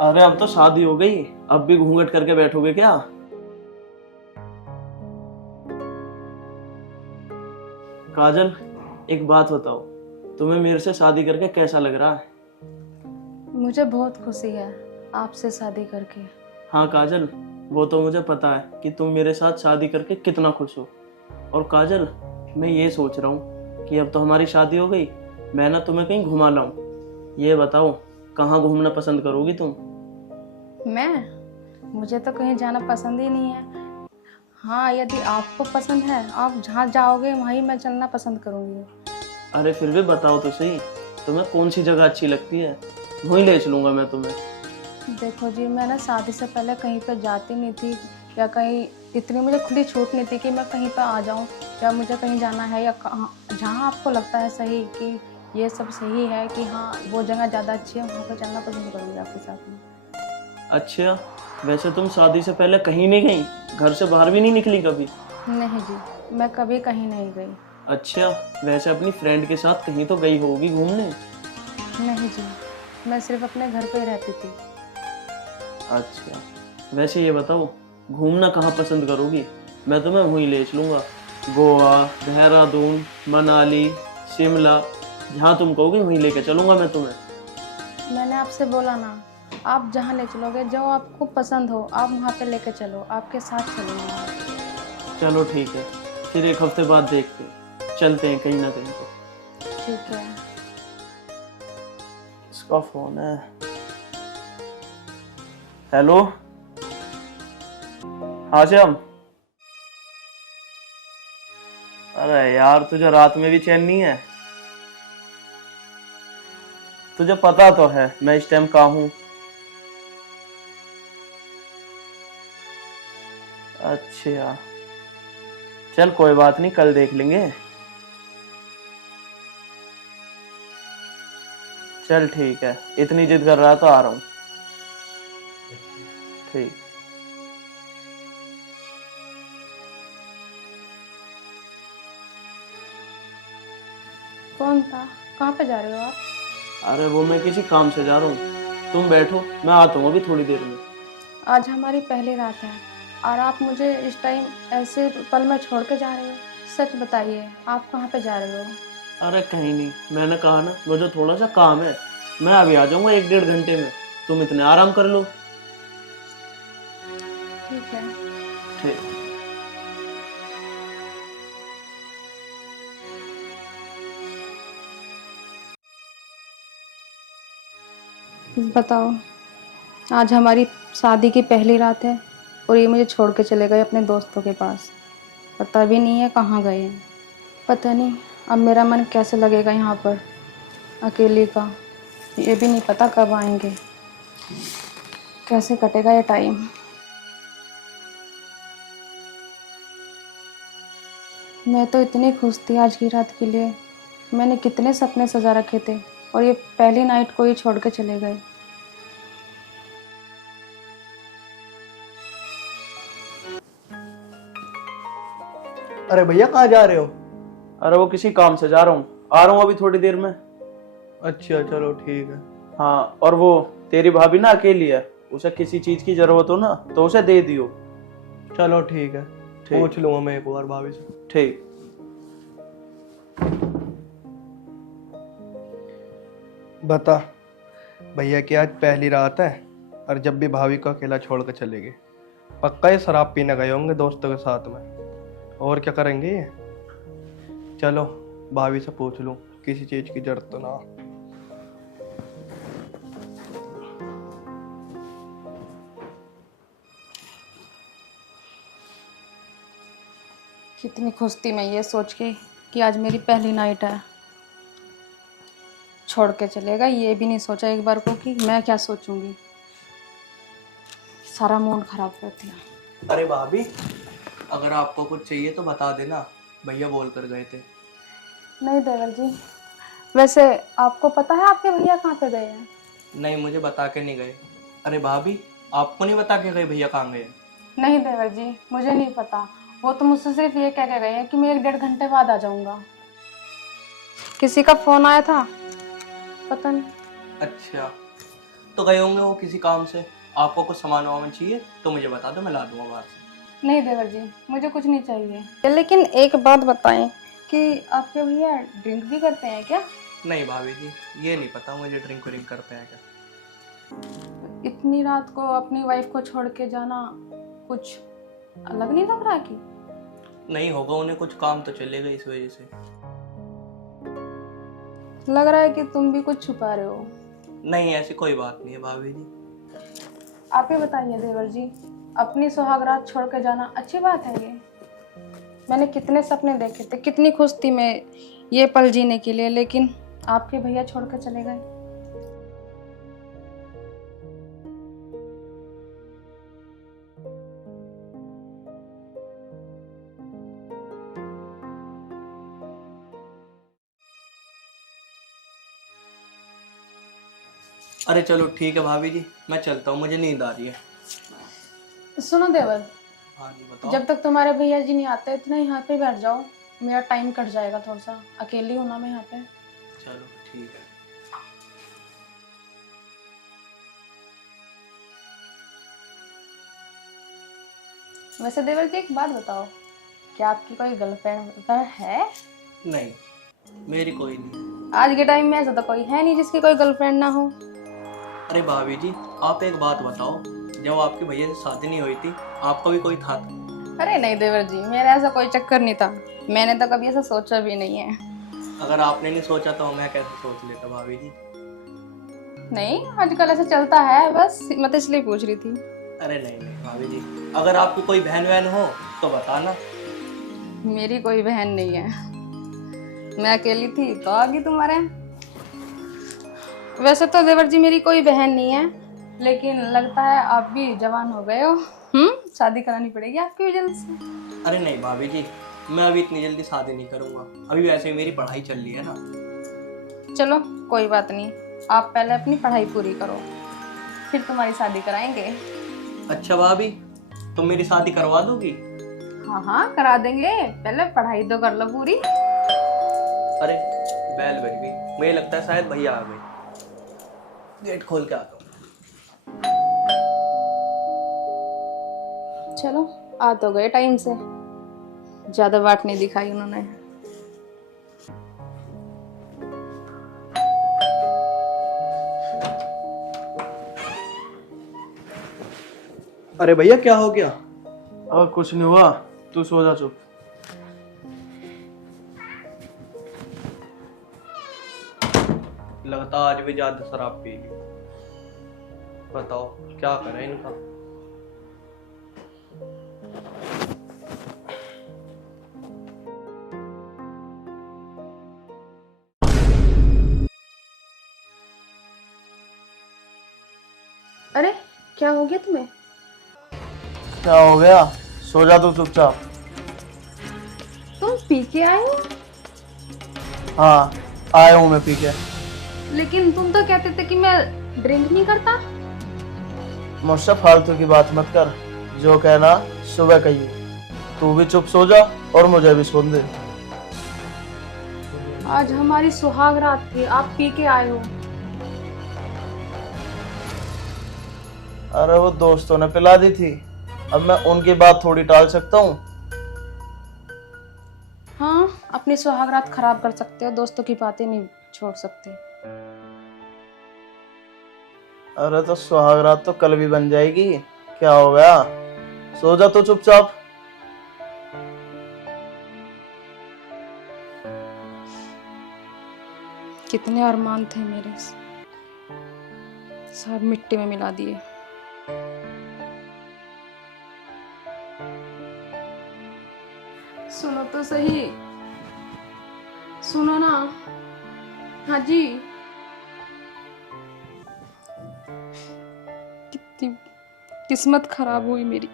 अरे अब तो शादी हो गई, अब भी घूंघट करके बैठोगे क्या? काजल, एक बात बताओ, तुम्हें मेरे से शादी करके कैसा लग रहा है? मुझे बहुत खुशी है आपसे शादी करके। हाँ काजल, वो तो मुझे पता है कि तुम मेरे साथ शादी करके कितना खुश हो। और काजल, मैं ये सोच रहा हूँ कि अब तो हमारी शादी हो गई, मैं ना तुम्हें कहीं घुमा लाऊं। ये बताओ, कहाँ घूमना पसंद करोगी तुम? मुझे तो कहीं जाना पसंद ही नहीं है। हाँ, यदि आपको पसंद है, आप जहाँ जाओगे वहीं मैं चलना पसंद करूँगी। अरे फिर भी बताओ तो सही, तुम्हें कौन सी जगह अच्छी लगती है, वहीं ले चलूंगा मैं तुम्हें। देखो जी, मैं ना शादी से पहले कहीं पे जाती नहीं थी, या कहीं इतनी मुझे खुली छूट नहीं थी कि मैं कहीं पे आ जाऊँ, या मुझे कहीं जाना है या कहाँ, जहाँ आपको लगता है सही कि ये सब सही है कि हाँ वो जगह ज़्यादा अच्छी है, वहाँ पर चलना पसंद करूँगी आपके साथ में। अच्छा, वैसे तुम शादी से पहले कहीं नहीं गई, घर से बाहर भी नहीं निकली कभी? नहीं जी, मैं कभी कहीं नहीं गई। अच्छा, वैसे अपनी फ्रेंड के साथ कहीं तो गई होगी घूमने? नहीं जी, मैं सिर्फ अपने घर पे ही रहती थी। अच्छा, वैसे ये बताओ, घूमना कहाँ पसंद करोगी? मैं तुम्हें वहीं ले चलूंगा। गोवा, देहरादून, मनाली, शिमला, जहाँ तुम कहोगी वहीं लेके चलूंगा मैं तुम्हें। मैंने आपसे बोला ना, आप जहाँ ले चलोगे, जो आपको पसंद हो आप वहाँ पे लेके चलो, आपके साथ चलूँगी। चलो ठीक है, फिर एक हफ्ते बाद देखते हैं, चलते हैं कहीं ना कहीं तो। ठीक है। इसका फोन है। हेलो, हाँ श्याम। अरे यार, तुझे रात में भी चैन नहीं है? तुझे पता तो है मैं इस टाइम कहाँ हूँ। अच्छा, चल कोई बात नहीं, कल देख लेंगे। चल ठीक है, इतनी जिद कर रहा तो आ रहा हूँ। ठीक। कौन था? कहाँ पे जा रहे हो आप? अरे वो मैं किसी काम से जा रहा हूँ, तुम बैठो, मैं आता हूँ अभी थोड़ी देर में। आज हमारी पहली रात है और आप मुझे इस टाइम ऐसे पल में छोड़ के जा रहे हो। सच बताइए, आप कहाँ पे जा रहे हो? अरे कहीं नहीं, मैंने कहा ना मुझे थोड़ा सा काम है, मैं अभी आ जाऊंगा एक डेढ़ घंटे में, तुम इतने आराम कर लो। ठीक है। ठीक। बताओ, आज हमारी शादी की पहली रात है और ये मुझे छोड़ के चले गए अपने दोस्तों के पास। पता भी नहीं है कहाँ गए हैं। पता नहीं अब मेरा मन कैसे लगेगा यहाँ पर अकेली का। ये भी नहीं पता कब आएंगे, कैसे कटेगा ये टाइम। मैं तो इतनी खुश थी आज की रात के लिए। मैंने कितने सपने सजा रखे थे और ये पहली नाइट को ही छोड़ के चले गए। अरे भैया कहाँ जा रहे हो? अरे वो किसी काम से जा रहा हूँ, आ रहा हूँ अभी थोड़ी देर में। अच्छा चलो ठीक है। हाँ, और वो तेरी भाभी ना अकेली है, उसे किसी चीज की जरूरत हो ना तो उसे दे दियो। चलो ठीक है, ठीक। पूछ लूंगा मैं एक बार भाभी से। ठीक। बता भैया की आज पहली रात है और जब भी भाभी को अकेला छोड़ कर चले गए। पक्का ये शराब पीने गए होंगे दोस्तों के साथ में, और क्या करेंगे ये। चलो भाभी से पूछ लूं, किसी चीज की जरूरत तो ना। कितनी खुश थी मैं ये सोच के कि आज मेरी पहली नाइट है। छोड़ के चलेगा, ये भी नहीं सोचा एक बार को कि मैं क्या सोचूंगी। सारा मूड खराब कर दिया। अरे भाभी, अगर आपको कुछ चाहिए तो बता देना, भैया बोल कर गए थे। नहीं देवर जी, वैसे आपको पता है आपके भैया कहाँ पे गए हैं? नहीं, मुझे बता के नहीं गए। अरे भाभी, आपको नहीं बता के गए भैया कहाँ गए? नहीं देवर जी, मुझे नहीं पता। वो तो मुझसे सिर्फ ये कह के गए हैं कि मैं एक डेढ़ घंटे बाद आ जाऊंगा। किसी का फोन आया था, पता नहीं। अच्छा, तो गए होंगे वो किसी काम से। आपको कुछ सामान वामान चाहिए तो मुझे बता दो, मैं ला दूंगा बाहर से। नहीं देवर जी, मुझे कुछ नहीं चाहिए। लेकिन एक बात बताएं कि आपके भैया ड्रिंक भी करते हैं क्या? नहीं भाभी जी, ये नहीं पता मुझे ड्रिंक व्रिंक करते हैं क्या। इतनी रात को अपनी वाइफ को छोड़ के जाना कुछ अलग नहीं लग रहा कि? नहीं होगा, उन्हें कुछ काम तो चलेगा इस वजह से। लग रहा है कि तुम भी कुछ छुपा रहे हो। नहीं, ऐसी कोई बात नहीं है भाभी जी। आप ही बताइए देवर जी, अपनी सुहागरात छोड़ के जाना अच्छी बात है ये? मैंने कितने सपने देखे थे, कितनी खुश थी मैं ये पल जीने के लिए, लेकिन आपके भैया छोड़ के चले गए। अरे चलो ठीक है भाभी जी, मैं चलता हूँ, मुझे नींद आ रही है। सुनो देवर, हाँ जी बताओ। जब तक तुम्हारे भैया जी नहीं आते इतना यहाँ पे बैठ जाओ, मेरा टाइम कट जाएगा थोड़ा सा, अकेली हूँ ना मैं यहाँ पे। चलो ठीक है। वैसे देवर जी एक बात बताओ, क्या आपकी कोई गर्लफ्रेंड है? नहीं, मेरी कोई नहीं। आज के टाइम में ऐसा तो कोई है नहीं जिसकी कोई गर्लफ्रेंड ना हो। अरे भाभी जी, आप एक बात बताओ, जब आपके भैया से शादी नहीं हुई थी, आपका भी कोई था? अरे नहीं देवर जी, मेरा ऐसा कोई चक्कर नहीं था, मैंने तो कभी ऐसा सोचा भी नहीं है। अगर आपने नहीं सोचा तो मैं कैसे सोच लेता भाभी जी। नहीं, आजकल ऐसा चलता है, बस मैं तो इसलिए पूछ रही थी। अरे नहीं नहीं भाभी जी, अगर आपकी कोई बहन वहन हो तो बताना। मेरी कोई बहन नहीं है, मैं अकेली थी तो आ गई तुम्हारे। वैसे तो देवर जी मेरी कोई बहन नहीं है, लेकिन लगता है आप भी जवान हो गए हो। शादी करानी पड़ेगी आपकी भी जल्द से। अरे नहीं भाभी जी, मैं अभी इतनी जल्दी शादी नहीं करूंगा, अभी वैसे ही मेरी पढ़ाई चल रही है ना। चलो कोई बात नहीं, आप पहले अपनी पढ़ाई पूरी करो, फिर तुम्हारी शादी कराएंगे। अच्छा भाभी, तुम मेरी शादी करवा दोगी? हाँ हाँ करा देंगे, पहले पढ़ाई तो कर लो पूरी। अरे बैल बज गई, मुझे लगता है शायद भैया आ गए। गेट खोल के आता हूँ। चलो आ तो गए टाइम से, ज्यादा बात नहीं दिखाई उन्होंने। अरे भैया क्या हो गया? और कुछ नहीं हुआ, तू सो जा चुप। लगता आज भी ज्यादा शराब पी ली। बताओ क्या करें इनका। अरे क्या हो गया तुम्हें? क्या हो गया? सो जा तू चुपचाप। तुम पी के आए हो? हाँ आया हूँ मैं पी के। लेकिन तुम तो कहते थे कि मैं ड्रिंक नहीं करता। मुझसे फालतू की बात मत कर, जो कहना सुबह कहिए। तू भी चुप सो जा और मुझे भी सोने दे। आज हमारी सुहाग रात थी, आप पी के आए हो। अरे वो दोस्तों ने पिला दी थी, अब मैं उनकी बात थोड़ी टाल सकता हूँ। हाँ, अपनी सुहाग रात खराब कर सकते हो, दोस्तों की बातें नहीं छोड़ सकते। अरे तो सुहागरात तो कल भी बन जाएगी, क्या हो गया? सो जा तो चुपचाप। कितने अरमान थे मेरे, सब मिट्टी में मिला दिए। सुनो तो सही, सुनो ना। हाँ जी, कितनी किस्मत खराब हुई मेरी।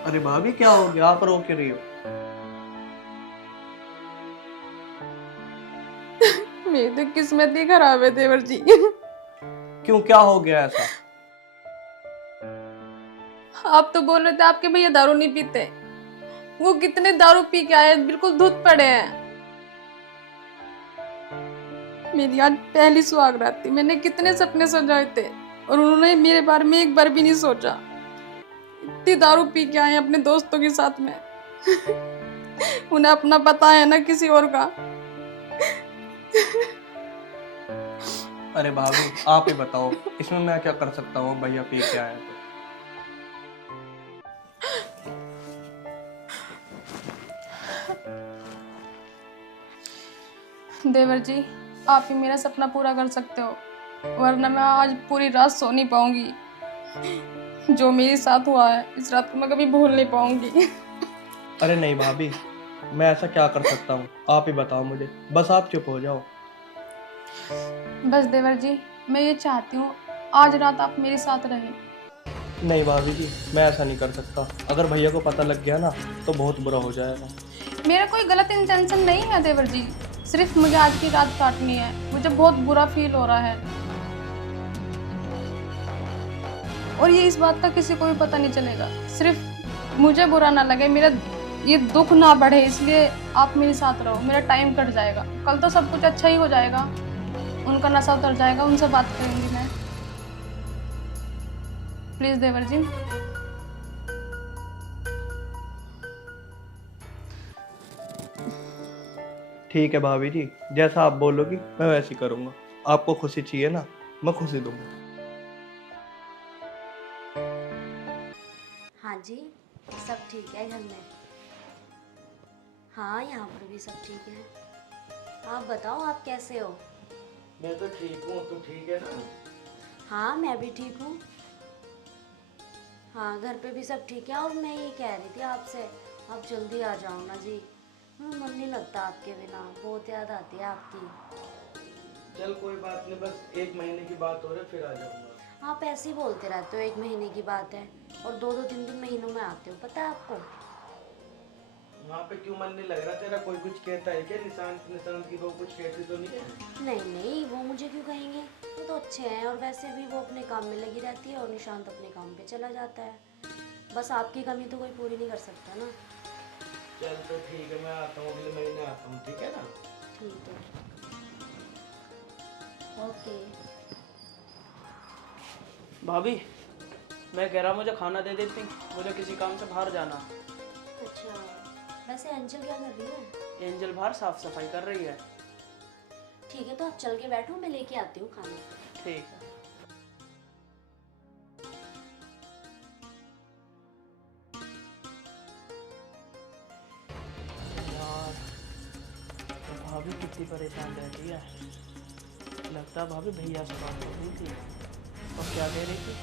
अरे भाभी क्या हो गया, आप रो क्यों रही हो? मेरी तो किस्मत ही खराब है देवर जी। क्यों, क्या हो गया ऐसा? आप तो बोल रहे थे आपके भैया दारू नहीं पीते, वो कितने दारू पी के आए, बिल्कुल धुत पड़े हैं। मेरी आज पहली सुहागरात थी, मैंने कितने सपने सजाए थे और उन्होंने मेरे बारे में एक बार भी नहीं सोचा। इतनी दारू पी के आए अपने दोस्तों के साथ में। उन्हें अपना पता है ना किसी और का। अरे भाभी, आप ही बताओ, इसमें मैं क्या कर सकता हूँ? भैया पी के आए तो। देवर जी, आप ही मेरा सपना पूरा कर सकते हो, वरना मैं आज पूरी रात सो नहीं पाऊंगी। जो मेरे साथ हुआ है इस रात को मैं कभी भूल नहीं पाऊंगी। अरे नहीं भाभी, मैं ऐसा क्या कर सकता हूँ? आप ही बताओ मुझे, बस आप चुप हो जाओ। बस देवर जी, मैं ये चाहती हूँ आज रात आप मेरे साथ रहें। नहीं भाभी जी, मैं ऐसा नहीं कर सकता। अगर भैया को पता लग गया ना तो बहुत बुरा हो जाएगा। मेरा कोई गलत इंटेंशन नहीं है देवर जी, सिर्फ मुझे आज की रात काटनी है। मुझे बहुत बुरा फील हो रहा है और ये इस बात का किसी को भी पता नहीं चलेगा। सिर्फ मुझे बुरा ना लगे, मेरा ये दुख ना बढ़े, इसलिए आप मेरे साथ रहो। मेरा टाइम कट जाएगा, कल तो सब कुछ अच्छा ही हो जाएगा। उनका नशा उतर जाएगा, उनसे बात करेंगी मैं। प्लीज देवर जी। ठीक है भाभी जी, जैसा आप बोलोगी मैं वैसे ही करूँगा। आपको खुशी चाहिए ना, मैं खुशी दूंगा। हाँ जी, सब ठीक है घर में। हाँ, यहाँ पर भी सब ठीक है। आप बताओ, आप कैसे हो? मैं तो ठीक हूँ, तू ठीक है ना? हाँ, मैं भी ठीक हूँ। हाँ, घर पे भी सब ठीक है। और मैं ये कह रही थी आपसे, आप जल्दी आ जाओ ना जी। मन नहीं लगता आपके बिना, बहुत याद आती है आपकी। चल कोई बात नहीं, बस 1 महीने की बात हो रही, फिर आ जाऊंगा। आप ऐसे ही बोलते रहते हो, 1 महीने की बात है, और 2-2 3-3 महीनों में आते हो, पता है आपको? वहाँ पे क्यों मन नहीं लग रहा तेरा? कोई कुछ कहता है क्या? निशांत की वो कुछ कहती तो नहीं है? नहीं नहीं, वो मुझे क्यों कहेंगे, वो तो अच्छे हैं। और वैसे भी वो अपने काम में लगी रहती है और निशांत अपने काम पे चला जाता है। बस आपकी कमी तो कोई पूरी नहीं कर सकता ना। चल तो ठीक है, मैं आता हूँ, अगले महीने आता हूँ, ठीक है ना? ठीक है, ओके। भाभी, मैं कह रहा मुझे खाना दे देती, मुझे किसी काम से बाहर जाना। अच्छा, वैसे अंजल क्या कर रही है? एंजल बाहर साफ सफाई कर रही है। ठीक है, तो आप चल के बैठो, मैं लेके आती हूँ खाना। ठीक है। यार, तो भाभी कितनी परेशान रहती है। लगता है भाभी भैया से बात कर रही थी और क्या कह रही थी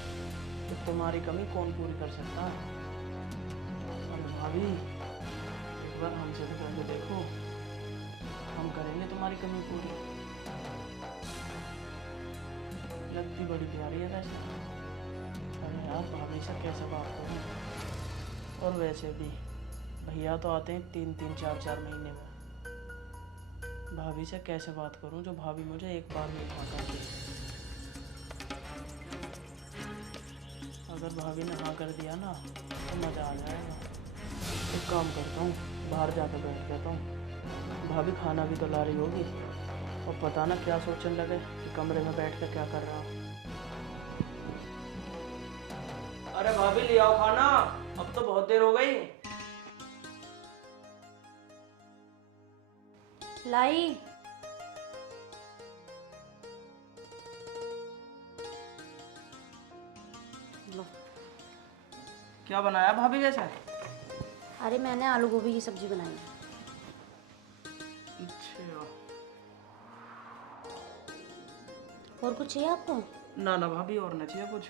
कि तुम्हारी कमी कौन पूरी कर सकता है। अरे भाभी, एक बार हमसे भी करके देखो, हम करेंगे तुम्हारी कमी पूरी। लगती बड़ी प्यारी है वैसे। अरे यार, भाभी से कैसे बात करूं? और वैसे भी भैया तो आते हैं 3-3 4-4 महीने में। भाभी से कैसे बात करूं जो भाभी मुझे एक बार में हाँ कर दे। अगर भाभी ने हाँ कर दिया ना तो मज़ा आ जाएगा। एक काम करता हूँ, बाहर जाकर बैठ जाता हूँ। भाभी खाना भी तो ला रही होगी और पता ना क्या सोचने लगे कि कमरे में बैठ कर क्या कर रहा हूँ। अरे भाभी, ले आओ खाना, अब तो बहुत देर हो गई। लाई। लो। क्या बनाया भाभी वैसे? अरे मैंने आलू गोभी की सब्जी बनाई है। अच्छा। और कुछ चाहिए आपको? ना ना भाभी, और ना चाहिए कुछ।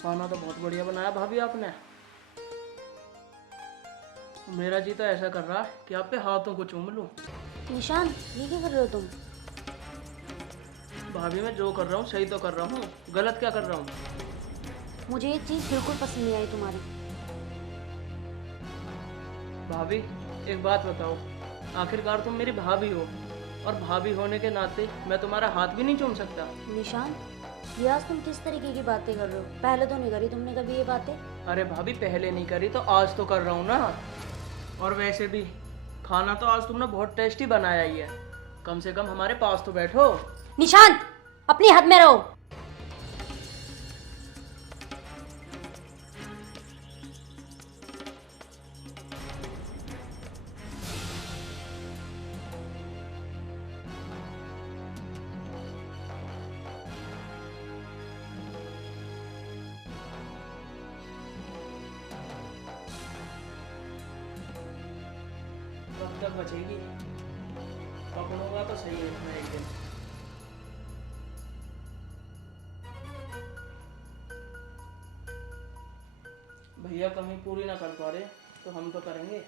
खाना तो बहुत बढ़िया बनाया भाभी आपने। मेरा जी तो ऐसा कर रहा है कि आप पे हाथों को चूम लूं। निशान, ये क्या कर रहे हो तुम? भाभी, मैं जो कर रहा हूँ सही तो कर रहा हूँ, गलत क्या कर रहा हूँ? मुझे ये चीज़ बिल्कुल पसंद नहीं आई तुम्हारी। भाभी एक बात बताओ, आखिरकार तुम मेरी भाभी हो, और भाभी होने के नाते मैं तुम्हारा हाथ भी नहीं चूम सकता। निशान, ये आज तुम किस तरीके की बातें कर रहे हो? पहले तो नहीं करी तुमने कभी ये बातें। अरे भाभी पहले नहीं करी तो आज तो कर रहा हूँ ना। और वैसे भी खाना तो आज तुमने बहुत टेस्टी बनाया ही है, कम से कम हमारे पास तो बैठो। निशान, अपनी हद में रहो। कब तक बचेगी? पकड़ूंगा तो सही है मैं एक दिन। भैया कमी पूरी ना कर पा रहे तो हम तो करेंगे,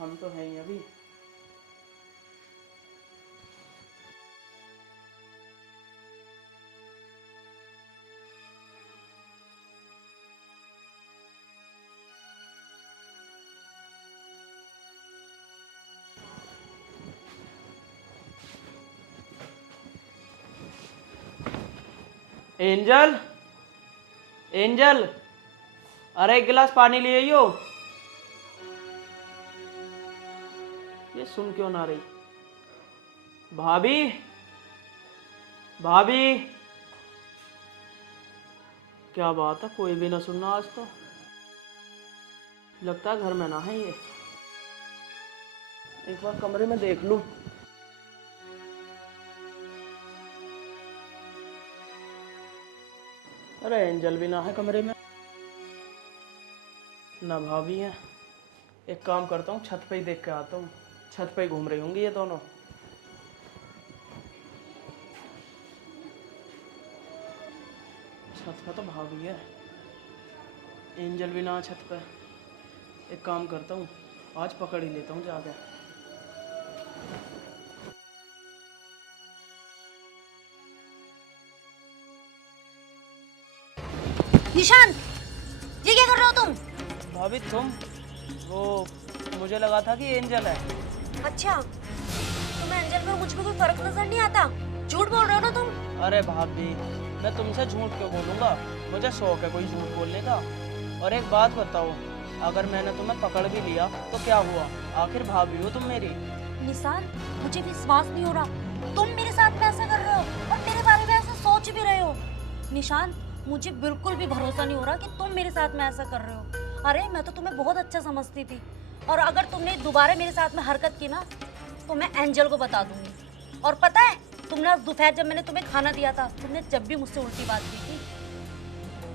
हम तो हैं ही अभी। एंजल, एंजल, अरे एक गिलास पानी ले आइयो। ये सुन क्यों ना रही? भाभी, भाभी, क्या बात है, कोई भी ना सुनना आज तो। लगता है घर में ना है ये। एक बार कमरे में देख लूं। अरे एंजल भी ना है कमरे में, ना भाभी है। एक काम करता हूँ, छत पे ही देख के आता हूँ। छत पे ही घूम रही होंगी ये दोनों। छत पे तो भाभी है, एंजल भी ना है छत पे। एक काम करता हूँ, आज पकड़ ही लेता हूँ जाके। निशान, ये क्या कर रहे हो तुम? भाभी तुम, वो मुझे लगा था कि एंजल है। अच्छा, तुम्हें एंजल में मुझ में कोई फर्क नजर नहीं आता? झूठ बोल रहे हो ना तुम? अरे भाभी, मैं तुमसे झूठ क्यों बोलूँगा? मुझे शौक है कोई झूठ बोलने का। और एक बात बताओ, अगर मैंने तुम्हें पकड़ भी लिया तो क्या हुआ? आखिर भाभी हो तुम मेरी। निशान, मुझे विश्वास नहीं हो रहा तुम मेरे साथ में ऐसा कर रहे हो और मेरे बारे में ऐसा सोच भी रहे हो। निशान, मुझे बिल्कुल भी भरोसा नहीं हो रहा कि तुम मेरे साथ में ऐसा कर रहे हो। अरे मैं तो तुम्हें बहुत अच्छा समझती थी, और अगर तुमने दोबारा मेरे साथ में हरकत की ना तो मैं एंजल को बता दूंगी। और पता है, तुमने आज दोपहर जब मैंने तुम्हें खाना दिया था, तुमने जब भी मुझसे उल्टी बात की थी।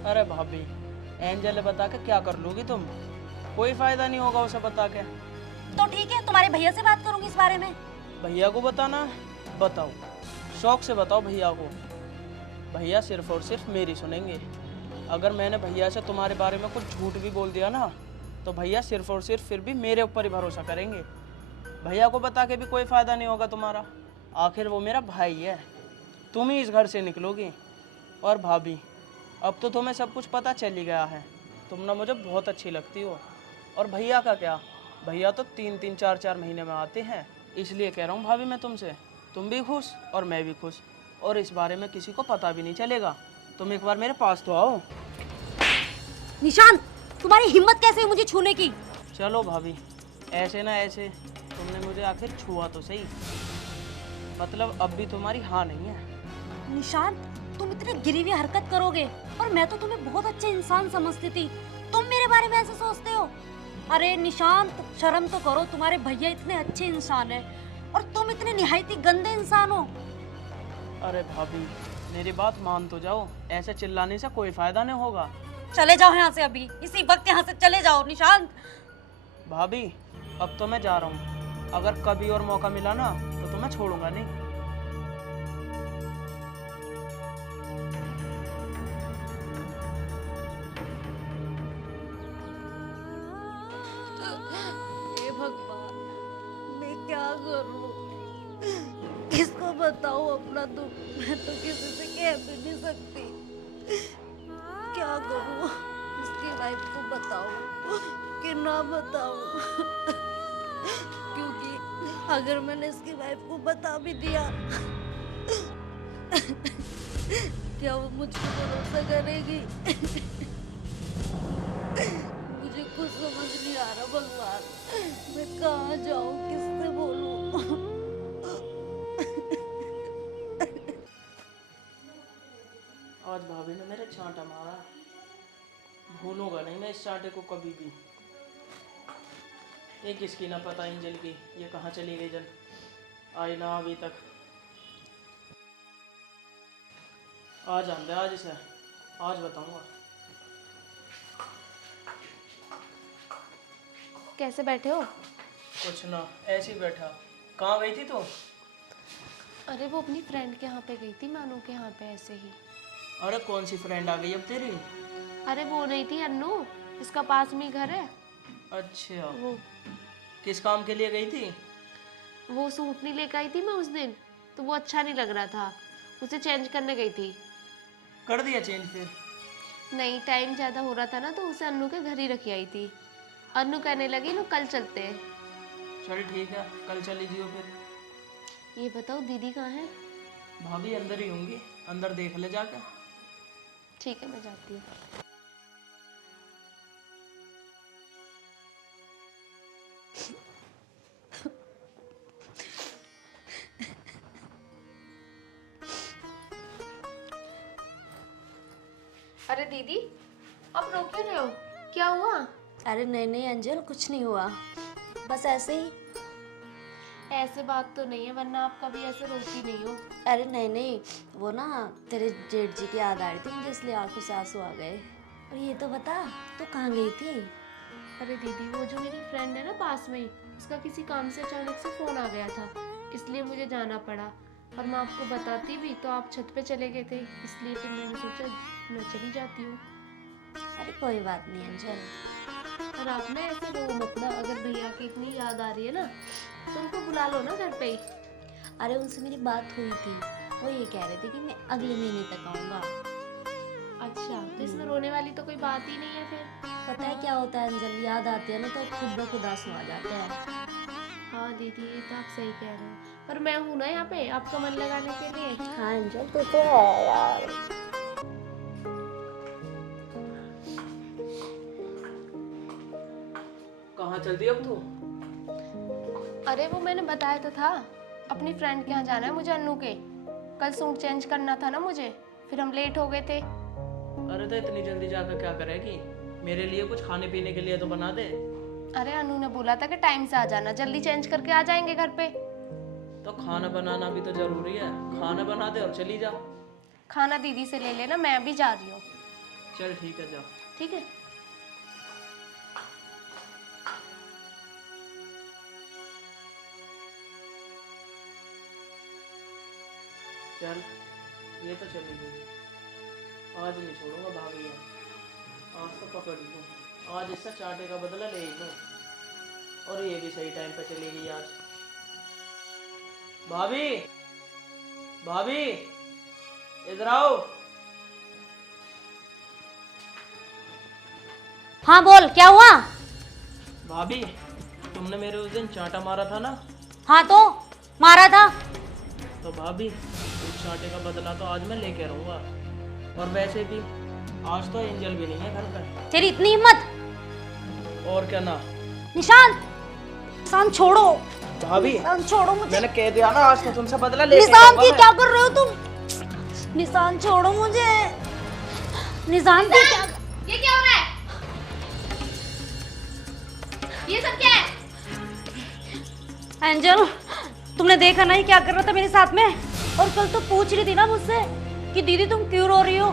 अरे भाभी, एंजल बता के क्या कर लोगी तुम? कोई फायदा नहीं होगा उसे बता के। तो ठीक है, तुम्हारे भैया से बात करूंगी इस बारे में। भैया को बताना है? बताओ, शौक से बताओ भैया को। भैया सिर्फ और सिर्फ मेरी सुनेंगे। अगर मैंने भैया से तुम्हारे बारे में कुछ झूठ भी बोल दिया ना, तो भैया सिर्फ और सिर्फ फिर भी मेरे ऊपर ही भरोसा करेंगे। भैया को बता के भी कोई फ़ायदा नहीं होगा तुम्हारा। आखिर वो मेरा भाई है, तुम ही इस घर से निकलोगी। और भाभी, अब तो तुम्हें सब कुछ पता चल ही गया है। तुम ना मुझे बहुत अच्छी लगती हो। और भैया का क्या, भैया तो 3-3 4-4 महीने में आते हैं। इसलिए कह रहा हूँ भाभी मैं तुमसे, तुम भी खुश और मैं भी खुश। और इस बारे में किसी को पता भी नहीं चलेगा। तुम एक बार मेरे पास तो आओ। निशान, तुम्हारी हिम्मत कैसे है मुझे छूने की? चलो भाभी, ऐसे ना ऐसे तुमने मुझे आखिर छुआ तो सही। मतलब अब भी तुम्हारी हाँ नहीं है। निशान, तुम इतनी गिरी हुई हरकत करोगे, और मैं तो तुम्हें बहुत अच्छा इंसान समझती थी, तुम मेरे बारे में ऐसे सोचते हो? अरे निशांत, शर्म तो करो, तुम्हारे भैया इतने अच्छे इंसान हैं और तुम इतने निहायती गंदे इंसान हो। अरे भाभी, मेरी बात मान तो जाओ, ऐसे चिल्लाने से कोई फायदा नहीं होगा। चले जाओ यहाँ से, अभी इसी वक्त यहाँ से चले जाओ निशांत। भाभी, अब तो मैं जा रहा हूँ। अगर कभी और मौका मिला ना तो तुम्हें छोड़ूंगा नहीं। हे भगवान, मैं क्या करूं? किसको बताऊं अपना दुख? मैं तो किसी से कह भी नहीं सकती। क्या करूं? इसकी वाइफ को बताऊं कि ना बताऊं? क्योंकि अगर मैंने इसकी वाइफ को बता भी दिया, क्या वो मुझ पर भरोसा करेगी? मुझे कुछ समझ नहीं आ रहा भगवान, मैं कहाँ जाऊं, किससे बोलूं? आज भाभी ने मेरे चांटा मारा, भूलूंगा नहीं मैं इस चांटे को कभी भी। ये किसकी ना पता एंजल की, ये कहाँ चली गई जन, आई ना अभी तक। आज आंदे आज इसे, आज बताऊंगा। कैसे बैठे हो? कुछ ना, ऐसे ही बैठा। कहाँ गई थी तू? अरे वो अपनी फ्रेंड के यहाँ पे गई थी, मानू के यहाँ पे ऐसे ही। अरे कौन सी फ्रेंड आ गई अब तेरी? अरे वो नहीं थी अन्नू, इसका पास में ही घर है। अच्छा, वो किस काम के लिए गई थी? वो सूट नहीं लेकर आई थी मैं उस दिन, तो वो अच्छा नहीं लग रहा था, उसे चेंज करने गई थी। कर दिया चेंज फिर? नहीं, टाइम ज़्यादा हो रहा था ना, तो उसे अन्नू के घर ही रखी आई थी। अन्नू कहने लगी लो कल चलते हैं। चल ठीक है, कल चली जियो फिर। ये बताओ दीदी कहाँ है? भाभी अंदर ही होंगी, अंदर देख ले जाकर। ठीक है, मैं जाती हूँ। अरे दीदी, आप रो क्यों रहे हो? क्या हुआ? अरे नहीं नहीं अंजल, कुछ नहीं हुआ, बस ऐसे ही। ऐसे बात तो नहीं है, वरना आप कभी ऐसे रोती नहीं हो। अरे नहीं नहीं, वो ना तेरे जेठ जी की याद आ रही थी मुझे, इसलिए आंखों से आंसू आ गए। और ये तो बता, तू कहाँ गई थी? अरे दीदी, वो जो मेरी फ्रेंड है ना पास में ही, उसका किसी काम से अचानक से फ़ोन आ गया था, इसलिए मुझे जाना पड़ा। और मैं आपको बताती भी तो आप छत पे चले गए थे, इसलिए फिर मैंने सोचा मैं चली जाती हूँ। अरे कोई बात नहीं अंजल। और आप ना ऐसे रो मत ना, अगर भैया की इतनी याद आ रही है ना, तो उनको बुला लो ना घर पे ही। अरे उनसे मेरी बात हुई थी, वो ये कह रहे थे कि मैं अगले महीने तक आऊँगा। अच्छा, तो इसमें रोने वाली तो कोई बात ही नहीं है फिर। पता है क्या होता है अंजल, याद आती है ना तो खुद ब खुद आंसू आ जाते हैं। हाँ दीदी, ये तो आप सही कह रहे हो, पर मैं हूँ ना यहाँ पे आपका मन लगाने के लिए। हाँ अंजल, तो है यार। कहाँ चल दी अब तू? अरे वो मैंने बताया तो था, अपनी फ्रेंड के यहाँ जाना है मुझे अन्नू के। कल सूट चेंज करना था ना मुझे, फिर हम लेट हो गए थे। अरे तो इतनी जल्दी जाकर क्या करेगी? मेरे लिए कुछ खाने पीने के लिए तो बना दे। अरे अनु ने बोला था कि टाइम से आ जाना, जल्दी चेंज करके आ जाएंगे घर पे। तो खाना बनाना भी तो जरूरी है, खाना बना दे और चली जा। खाना दीदी से ले लेना, मैं अभी जा रही हूँ। चल ठीक है, जा। ठीक है। चल, ये तो चली गई, आज नहीं छोड़ूंगा भाभी है, आज तो पकड़ लूँ, आज इससे चाटे का बदला ले ही लूँ। और ये भी सही टाइम पे चली गई आज। भाभी, भाभी, इधर आओ। हाँ बोल, क्या हुआ? भाभी, तुमने मेरे उस दिन चांटा मारा था ना? हाँ तो मारा था। तो भाभी, उस चांटे का बदला तो आज मैं लेके रहूंगा। और वैसे भी आज तो एंजल भी नहीं है घर पर। तेरी इतनी हिम्मत? और क्या ना। निशान, निशान छोड़ो। भाभी, निशान छोड़ो मुझे। मैंने कह दिया ना आज तो तुमसे बदला लेके निशान रहूंगा जी मैं। क्या कर रहे हो तुम? निशान छोड़ो मुझे। निशान जी क्या? ये क्या हो रहा है? ये सब क्या है? एंजल, तुमने देखा नहीं क्या कर रहा था मेरे साथ में? और कल तो पूछ रही थी ना मुझसे कि दीदी तुम क्यों रो रही हो?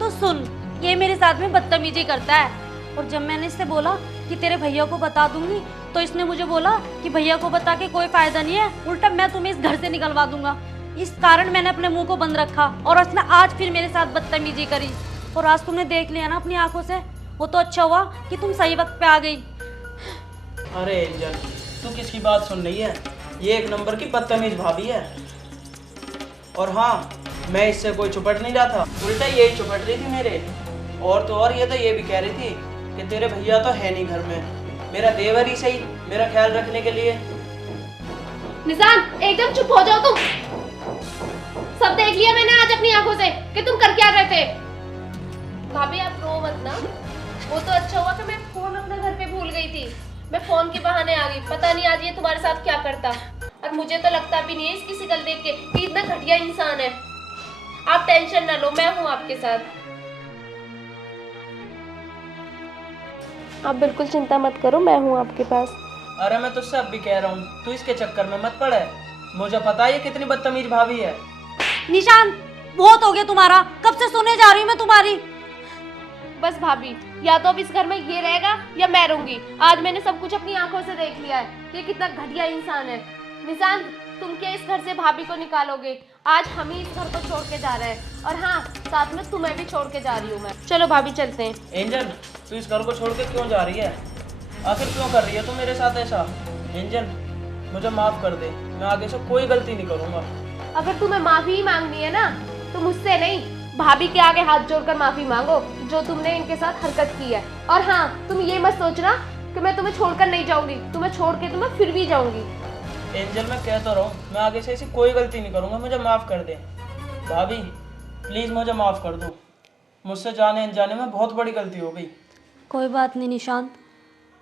तो सुन, ये मेरे साथ में बदतमीजी करता है। और जब मैंने इससे बोला कि तेरे भैया को बता दूंगी, तो इसने मुझे बोला कि भैया को बता के कोई फायदा नहीं है, उल्टा मैं तुम्हें इस घर से निकलवा दूंगा। इस कारण मैंने अपने मुंह को बंद रखा और उसने आज फिर मेरे साथ बदतमीजी करी। और आज तुमने देख लिया ना अपनी आंखों से, वो तो अच्छा हुआ कि तुम सही वक्त पे आ गई। अरे एंजल, तू किसकी बात सुन रही है? ये एक नंबर की बदतमीज भाभी है। और हाँ, मैं इससे कोई चुपट नहीं रहा था, उल्टा यही चुपट रही थी मेरे। और तो और ये तो ये भी कह रही थी कि तेरे भैया तो है नहीं घर में, मेरा देवर ही सही मेरा ख्याल रखने के लिए। निशान एकदम चुप हो जाओ तुम। सब देख लिया मैंने आज अपनी आंखों से कि तुम कर क्या रहे थे। भाभी आप रो मत ना, वो तो अच्छा हुआ कि मैं फोन अपने घर पे भूल गई थी। मैं फोन के बहाने आ गई, पता नहीं आज ये तुम्हारे साथ क्या करता। और मुझे तो लगता भी नहीं है इसकी शक्ल देख के कि इतना घटिया इंसान है। आप टेंशन ना लो, मैं हूँ आपके साथ। आप बिल्कुल चिंता मत करो, मैं हूँ आपके पास। अरे मैं तुझसे अब भी कह रहा हूँ, तू इसके चक्कर में मत पड़े। मुझे पता है ये कितनी बदतमीज भाभी है। निशान बहुत हो गया तुम्हारा, कब से सुने जा रही हूँ मैं तुम्हारी। बस भाभी, या तो अब इस घर में ये रहेगा या मैं रहूंगी। आज मैंने सब कुछ अपनी आंखों से देख लिया है कि कितना घटिया इंसान है। निशान तुम क्या इस घर से भाभी को निकालोगे? आज हम ही इस घर को छोड़ के जा रहे हैं, और हाँ साथ में तुम्हें भी छोड़ के जा रही हूँ मैं। चलो भाभी चलते हैं। एंजल तू इस घर को छोड़ के क्यों जा रही है? आखिर क्यों कर रही है तू मेरे साथ ऐसा? एंजल मुझे माफ कर दे, मैं आगे से कोई गलती नहीं करूँगा। अगर तुम्हें माफी ही मांगनी है ना तो मुझसे नहीं, भाभी के आगे हाथ जोड़कर माफी मांगो जो तुमने इनके साथ हरकत की है। और हाँ तुम ये मत सोचना कि मैं तुम्हें छोड़कर नहीं जाऊंगी, तुम्हें छोड़ के तो मैं फिर भी जाऊंगी। एंजल मैं कह तो रहा हूँ, मैं आगे से ऐसी कोई गलती नहीं करूँगा, मुझे माफ़ कर दे। भाभी प्लीज़ मुझे माफ़ कर दो, मुझसे जाने अनजाने में बहुत बड़ी गलती हो गई। कोई बात नहीं निशांत,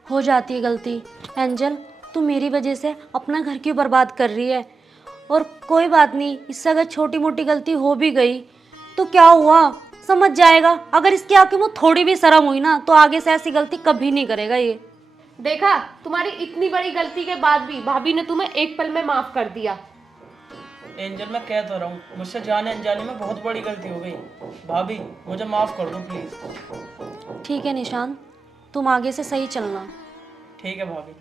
हो जाती है गलती। एंजल तू मेरी वजह से अपना घर क्यों बर्बाद कर रही है? और कोई बात नहीं, इससे अगर छोटी मोटी गलती हो भी गई तो क्या हुआ, समझ जाएगा। अगर इसकी आंखों में थोड़ी भी शर्म हुई ना तो आगे से ऐसी गलती कभी नहीं करेगा ये। देखा, तुम्हारी इतनी बड़ी गलती के बाद भी भाभी ने तुम्हें एक पल में माफ कर दिया। एंजल मैं कह तो रहा हूँ, मुझसे जाने अनजाने में बहुत बड़ी गलती हो गई। भाभी मुझे माफ़ कर दो प्लीज़। ठीक है निशांत, तुम आगे से सही चलना। ठीक है भाभी।